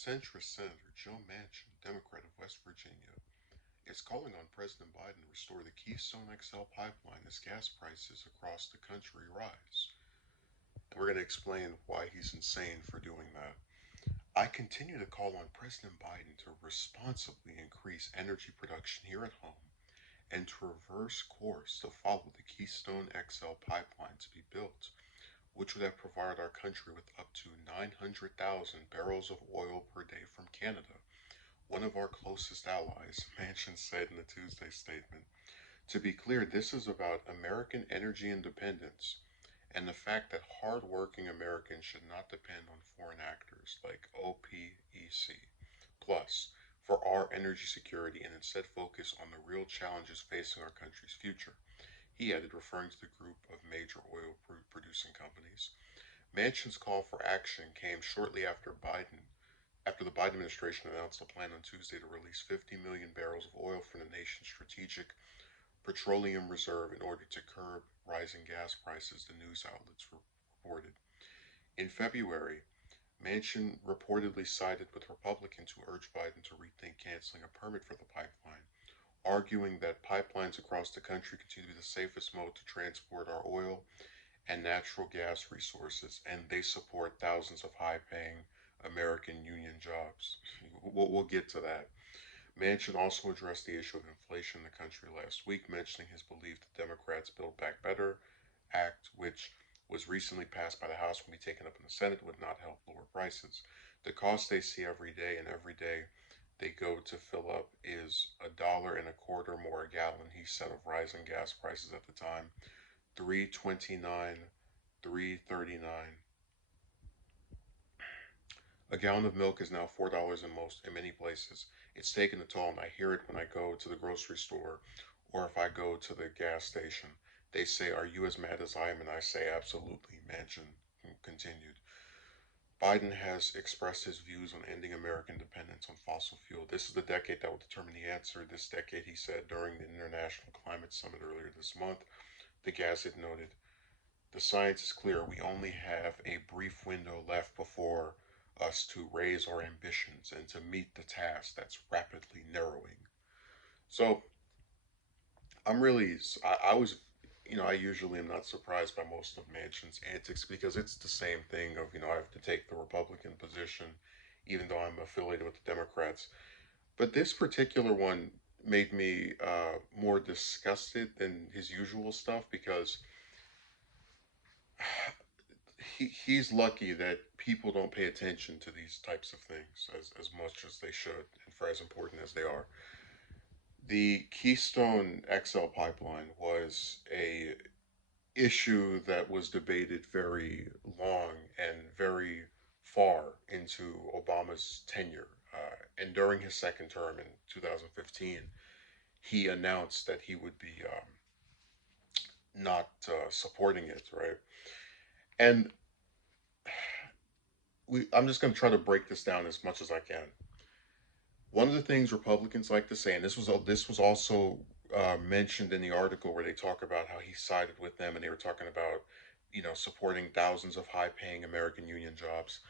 Centrist Senator Joe Manchin, Democrat of West Virginia, is calling on President Biden to restore the Keystone XL Pipeline as gas prices across the country rise. And we're going to explain why he's insane for doing that. I continue to call on President Biden to responsibly increase energy production here at home and to reverse course to follow the Keystone XL pipeline to be built, which would have provided our country with up to 900,000 barrels of oil per day from Canada, one of our closest allies, Manchin said in a Tuesday statement. To be clear, this is about American energy independence and the fact that hardworking Americans should not depend on foreign actors like OPEC. Plus, for our energy security and instead focus on the real challenges facing our country's future, he added, referring to the group of major oil producing companies. Manchin's call for action came shortly after the Biden administration announced a plan on Tuesday to release 50 million barrels of oil from the nation's strategic petroleum reserve in order to curb rising gas prices, the news outlets reported. In February, Manchin reportedly sided with Republicans who urged Biden to rethink canceling a permit for the pipeline, arguing that pipelines across the country continue to be the safest mode to transport our oil and natural gas resources, and they support thousands of high paying American union jobs. We'll get to that. Manchin also addressed the issue of inflation in the country last week, mentioning his belief that Democrats' Build Back Better Act, which was recently passed by the House and will be taken up in the Senate, would not help lower prices. The cost they see every day, and every day they go to fill up, is $1.25 more a gallon, he said, of rising gas prices at the time. 3.29, 3.39. A gallon of milk is now $4 in many places. It's taken a toll, and I hear it when I go to the grocery store or if I go to the gas station. They say, "Are you as mad as I am?" And I say, "Absolutely," Manchin continued. Biden has expressed his views on ending American dependence on fossil fuel. This is the decade that will determine the answer. This decade, he said during the International Climate Summit earlier this month. The Gazette noted, "The science is clear. We only have a brief window left before us to raise our ambitions and to meet the task that's rapidly narrowing." So I was, I usually am not surprised by most of Manchin's antics because it's the same thing of, I have to take the Republican position, even though I'm affiliated with the Democrats. But this particular one made me more disgusted than his usual stuff because he's lucky that people don't pay attention to these types of things as much as they should and for as important as they are. The Keystone XL pipeline was a issue that was debated very long and very far into Obama's tenure. And during his second term in 2015, he announced that he would be not supporting it, right? And I'm just going to try to break this down as much as I can. One of the things Republicans like to say, and this was also mentioned in the article where they talk about how he sided with them, and they were talking about, supporting thousands of high-paying American union jobs.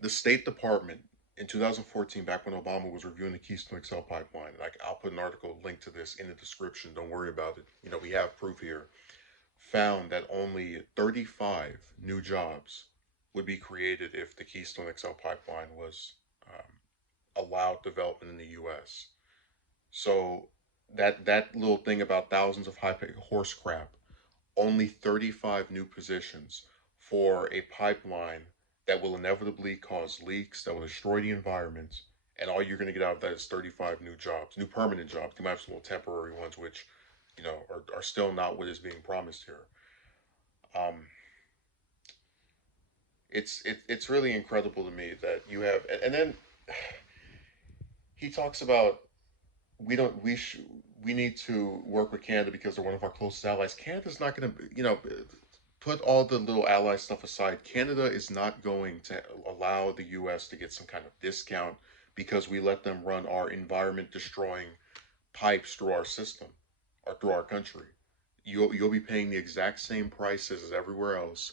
The State Department in 2014, back when Obama was reviewing the Keystone XL pipeline, like I'll put an article link to this in the description. Don't worry about it. We have proof here. Found that only 35 new jobs would be created if the Keystone XL pipeline was allowed development in the U.S. So that little thing about thousands of high pay horse crap, only 35 new positions for a pipeline that will inevitably cause leaks, that will destroy the environment, and all you're going to get out of that is 35 new jobs, new permanent jobs. You might have some little temporary ones, which are still not what is being promised here. Um, it's really incredible to me that you have, and then he talks about we don't we sh- we need to work with Canada because they're one of our closest allies. Canada's not going to, put all the little ally stuff aside. Canada is not going to allow the U.S. to get some kind of discount because we let them run our environment destroying pipes through our system or through our country. You'll be paying the exact same prices as everywhere else,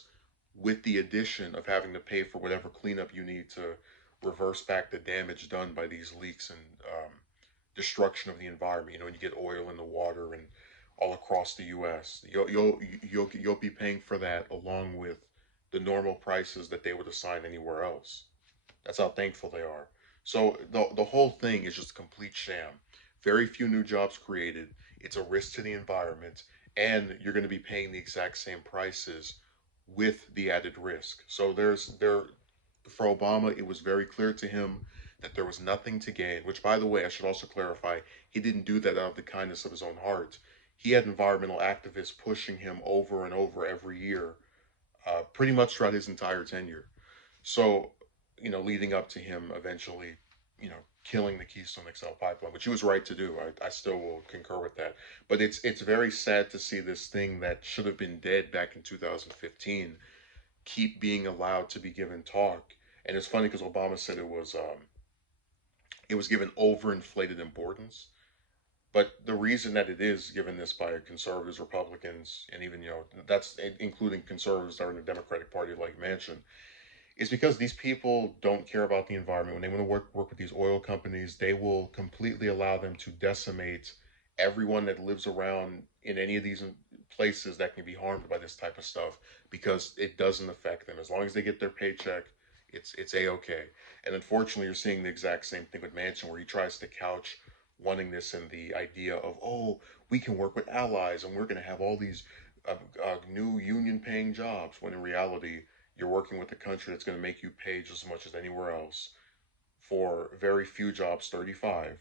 with the addition of having to pay for whatever cleanup you need to reverse back the damage done by these leaks and destruction of the environment. You know, when you get oil in the water and all across the U.S., you'll be paying for that along with the normal prices that they would assign anywhere else. That's how thankful they are. So the whole thing is just a complete sham. Very few new jobs created. It's a risk to the environment, and you're going to be paying the exact same prices with the added risk. So there for Obama, it was very clear to him that there was nothing to gain. Which, by the way, I should also clarify, he didn't do that out of the kindness of his own heart. He had environmental activists pushing him over and over every year, pretty much throughout his entire tenure. So, leading up to him eventually, killing the Keystone XL pipeline, which he was right to do. I still will concur with that. But it's very sad to see this thing that should have been dead back in 2015 keep being allowed to be given talk. And it's funny because Obama said it was given overinflated importance. But the reason that it is given this by conservatives, Republicans, and even that's including conservatives that are in the Democratic Party like Manchin, is because these people don't care about the environment. When they want to work with these oil companies, they will completely allow them to decimate everyone that lives around in any of these places that can be harmed by this type of stuff because it doesn't affect them. As long as they get their paycheck, it's a-okay. And unfortunately, you're seeing the exact same thing with Manchin, where he tries to couch wanting this in the idea of, oh, we can work with allies and we're going to have all these new union paying jobs, when in reality you're working with a country that's going to make you pay just as much as anywhere else for very few jobs, 35,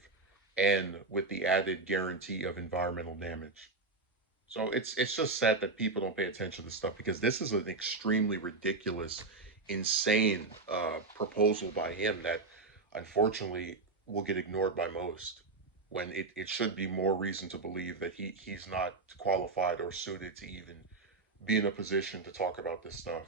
and with the added guarantee of environmental damage. So it's just sad that people don't pay attention to this stuff, because this is an extremely ridiculous, insane proposal by him that unfortunately will get ignored by most, when it should be more reason to believe that he's not qualified or suited to even be in a position to talk about this stuff.